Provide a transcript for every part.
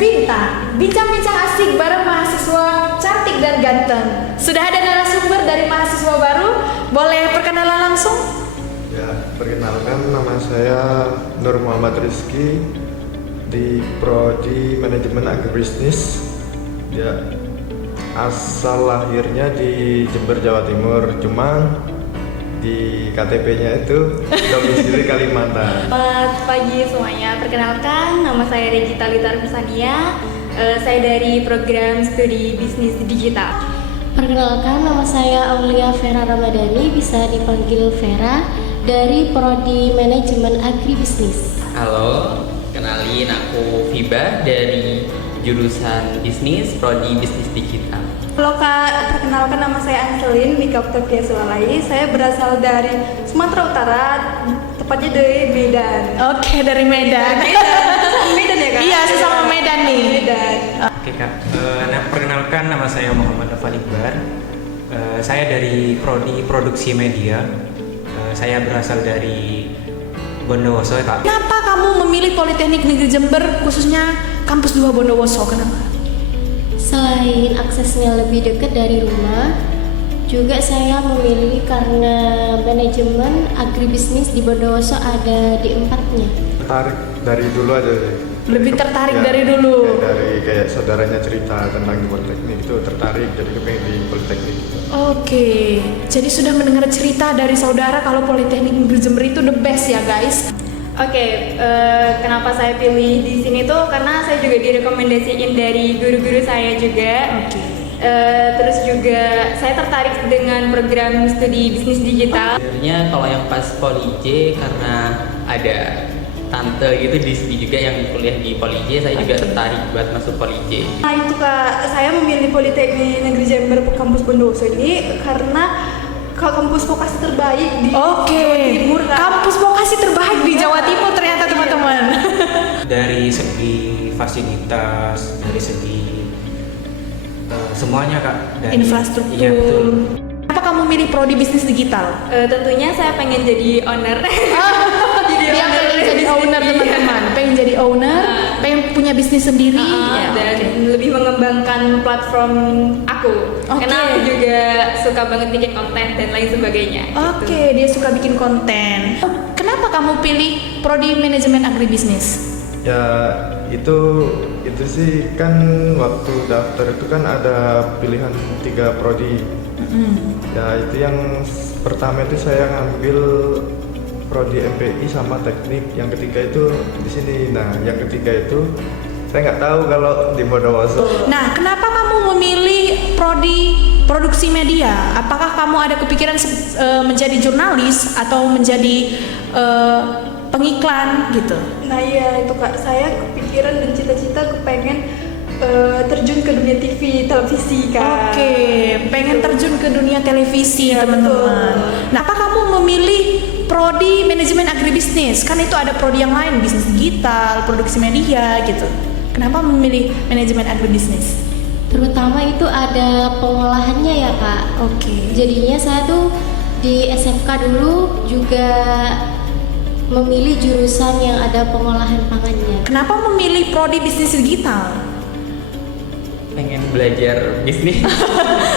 Bintang, bincang-bincang asik bareng mahasiswa cantik dan ganteng. Sudah ada narasumber dari mahasiswa baru, boleh perkenalan langsung? Ya, perkenalkan nama saya Nur Muhammad Rizky di Prodi Manajemen Agribisnis. Ya, asal lahirnya di Jember, Jawa Timur, cuma di KTP-nya itu domisili Kalimantan. Selamat pagi semuanya, perkenalkan nama saya Regita Litar Persania. Saya dari program studi bisnis digital. Perkenalkan, nama saya Aulia Vera Ramadhani, bisa dipanggil Vera, dari Prodi Manajemen Agribisnis. Halo, kenalin aku Fiba dari jurusan bisnis Prodi Bisnis Digital. Halo Kak, perkenalkan nama saya Anselin Mika Octavia Sulalai. Saya berasal dari Sumatera Utara, tepatnya dari Medan. Oke, dari Medan. Medan ya Kak? Iya, sesama Medan nih. Medan. Oke Kak, perkenalkan nama saya Muhammad Noval Iqbar. Saya dari Prodi Produksi Media. Saya berasal dari Bondowoso Kak. Kenapa kamu memilih Politeknik Negeri Jember, khususnya kampus 2 Bondowoso? Kenapa? Selain aksesnya lebih dekat dari rumah, juga saya memilih karena manajemen agribisnis di Bondowoso ada di 4-nya. Tertarik dari dulu aja sih. Lebih tertarik Ya, dari dulu. ya, dari kayak saudaranya cerita tentang Politeknik itu tertarik, jadi kepengen di Politeknik. Oke, jadi sudah mendengar cerita dari saudara kalau Politeknik Negeri Jember itu the best ya guys. Oke, kenapa saya pilih di sini tuh karena saya juga direkomendasiin dari guru-guru saya juga. Oke. Terus juga saya tertarik dengan program studi bisnis digital. Sebenarnya kalau yang pas Poli J karena ada tante gitu di sini juga yang kuliah di Poli J, saya juga tertarik buat masuk Poli J. Nah itu Kak, saya memilih Politeknik Negeri Jember kampus Bondowoso ini karena kampus vokasi terbaik di Oke, Jawa Timur Kak. kampus vokasi terbaik di Jawa Timur ternyata teman-teman. Dari segi fasilitas, dari segi semuanya Kak. Dari, Infrastruktur. Iya betul. Kenapa kamu milih prodi bisnis digital? Tentunya saya pengen jadi owner. Dia pengen jadi owner teman-teman, pengen jadi owner, pengen punya bisnis sendiri. Ya, dan oke. lebih mengembangkan platform aku. Oke. Karena aku juga suka banget bikin konten dan lain sebagainya. Oke, dia suka bikin konten. Kenapa kamu pilih prodi manajemen agribisnis? Ya, itu sih kan waktu daftar itu kan ada pilihan 3 prodi. Ya, itu yang pertama itu saya ngambil prodi MPI sama teknik, yang ketiga itu di sini. Nah, yang ketiga itu saya nggak tahu kalau di Bondowoso. Nah, kenapa kamu memilih prodi produksi media? Apakah kamu ada kepikiran menjadi jurnalis atau menjadi pengiklan gitu? Nah iya itu Kak, saya kepikiran dan cita-cita kepengen terjun ke dunia TV, televisi Kak. Oke, pengen terjun ke dunia televisi Ya, teman-teman. betul. Nah, apa kamu memilih prodi manajemen agribisnis? Kan itu ada prodi yang lain, bisnis digital, produksi media gitu. Kenapa memilih manajemen agribisnis? Terutama itu ada pengolahannya ya Kak. Oke. Jadinya saya tuh di SMK dulu juga memilih jurusan yang ada pengolahan pangannya. Kenapa memilih prodi bisnis digital? Pengen belajar bisnis.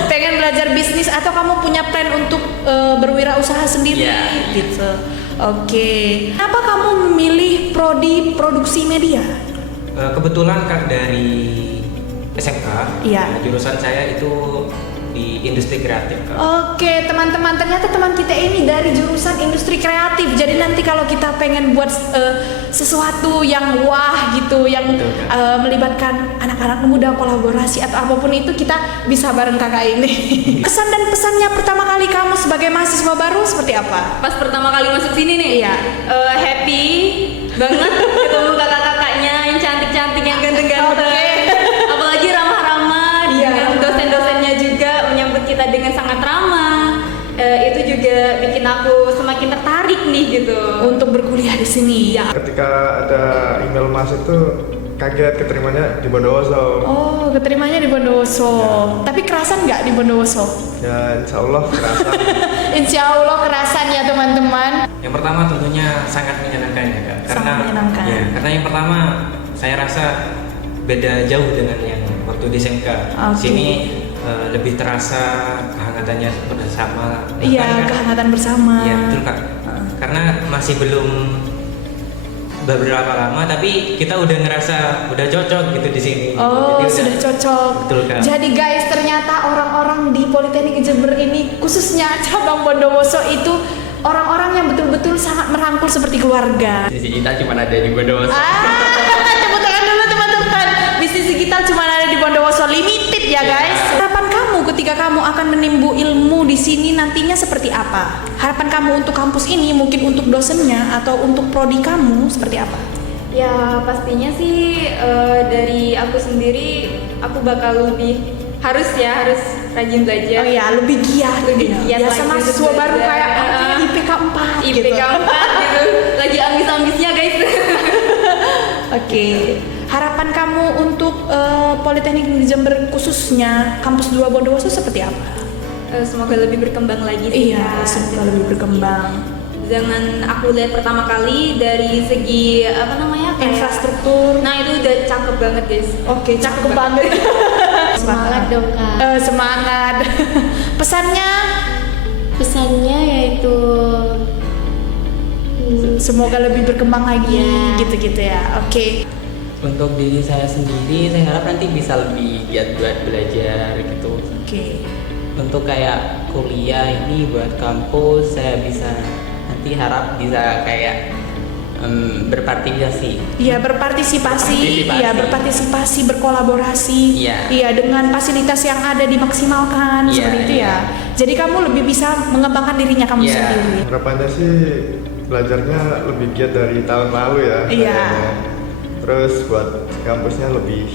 Pengen belajar bisnis atau kamu punya plan untuk berwirausaha sendiri Iya. gitu. Oke. Kenapa kamu memilih prodi produksi media? Kebetulan Kak dari SMK, Iya. jurusan saya itu di industri kreatif Kak. Oke, teman-teman, ternyata teman kita ini dari jurusan industri kreatif. Jadi nanti kalau kita pengen buat sesuatu yang wah gitu, yang Betul, Kak. melibatkan anak-anak muda, kolaborasi atau apapun itu, kita bisa bareng kakak ini. Kesan dan pesannya pertama kali kamu sebagai mahasiswa baru seperti apa? Pas pertama kali masuk sini nih, Iya. happy banget ketemu kakak-kakaknya yang cantik-cantik, yang ganteng-ganteng. Oke. Apalagi ramah-ramah, Iya. dengan dosen-dosennya juga menyambut kita dengan sangat ramah. Itu juga bikin aku semakin tertarik nih gitu. Untuk berkuliah di sini. Ya. Ketika ada email masuk itu kaget keterimanya di Bondowoso. Oh, keterimanya di Bondowoso. Tapi kerasan nggak di Bondowoso? Ya, insya Allah kerasa. Insya Allah kerasan ya teman-teman. Yang pertama tentunya sangat menyenangkan ya Kak. Sangat menyenangkan. Ya, karena yang pertama saya rasa beda jauh dengan yang waktu di SMK. Oke. Sini lebih terasa kehangatannya bersama. Iya, Bahkan, kehangatan bersama. Iya betul Kak. Karena masih belum beberapa lama, tapi kita udah ngerasa udah cocok gitu di sini. Oh, Jadi sudah cocok. Betul Kak. Jadi guys, ternyata orang-orang di Politeknik Jember ini, khususnya cabang Bondowoso itu orang-orang yang betul-betul sangat merangkul seperti keluarga. Bisnis digital cuma ada di Bondowoso. Tepuk tangan dulu teman-teman. Bisnis digital cuma ada di Bondowoso Limited ya guys. Harapan kamu ketika kamu akan menimbu ilmu di sini nantinya seperti apa? Harapan kamu untuk kampus ini, mungkin untuk dosennya atau untuk prodi kamu seperti apa? Ya pastinya sih dari aku sendiri aku bakal lebih harus rajin belajar. Oh ya, lebih giat, Lebih giat Biasa lagi mahasiswa untuk baru belajar. kayak IPK 4 gitu. IPK 4 gitu. Lagi ambis-ambisnya guys. Oke. Harapan kamu untuk Politeknik Jember khususnya kampus 2 Bondowoso seperti apa? Semoga lebih berkembang lagi sih. Iya, Kak. semoga lebih berkembang. Jangan aku lihat pertama kali dari segi apa namanya kayak- Infrastruktur. Nah itu udah cakep banget guys. Oke, cakep banget. Semangat dong Kak. Semangat. Pesannya Pesannya yaitu semoga lebih berkembang lagi Ya. gitu-gitu ya. Oke. Untuk diri saya sendiri, saya harap nanti bisa lebih giat buat belajar gitu. Oke. Untuk kayak kuliah ini buat kampus, saya bisa nanti harap bisa kayak berpartisipasi. Iya, berpartisipasi, iya berpartisipasi, berkolaborasi. Iya. Iya, dengan fasilitas yang ada dimaksimalkan Iya, seperti itu iya. ya. Jadi kamu lebih bisa mengembangkan dirinya kamu Iya. sendiri. Harapannya sih belajarnya lebih giat dari tahun lalu ya. Iya. kayaknya. Terus buat kampusnya lebih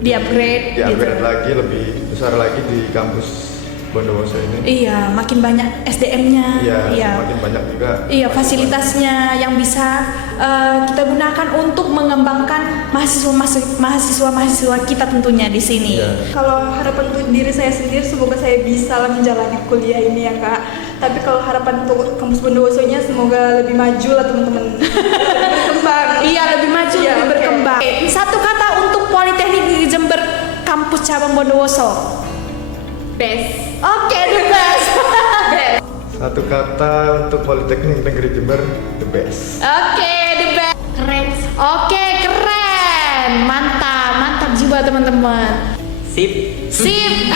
Di-upgrade gitu. di-upgrade lagi, lebih besar lagi di kampus Bondowoso ini. Iya, makin banyak SDM-nya. Iya, semakin banyak juga. Iya, fasilitasnya yang bisa kita gunakan untuk mengembangkan mahasiswa kita tentunya di sini. Iya. Kalau harapan untuk diri saya sendiri semoga saya bisa lah menjalani kuliah ini ya kak. Tapi kalau harapan untuk kampus Bondowosonya semoga lebih maju lah teman-teman. Lebih berkembang. Iya, lebih maju, Iya, lebih oke. berkembang. Satu kata untuk Politeknik di Jember kampus cabang Bondowoso. Best. Oke, the best. Best. Satu kata untuk Politeknik Negeri Jember, the best. Oke, the best. keren. Oke, keren. Mantap jiwa teman-teman. Sip. Sip.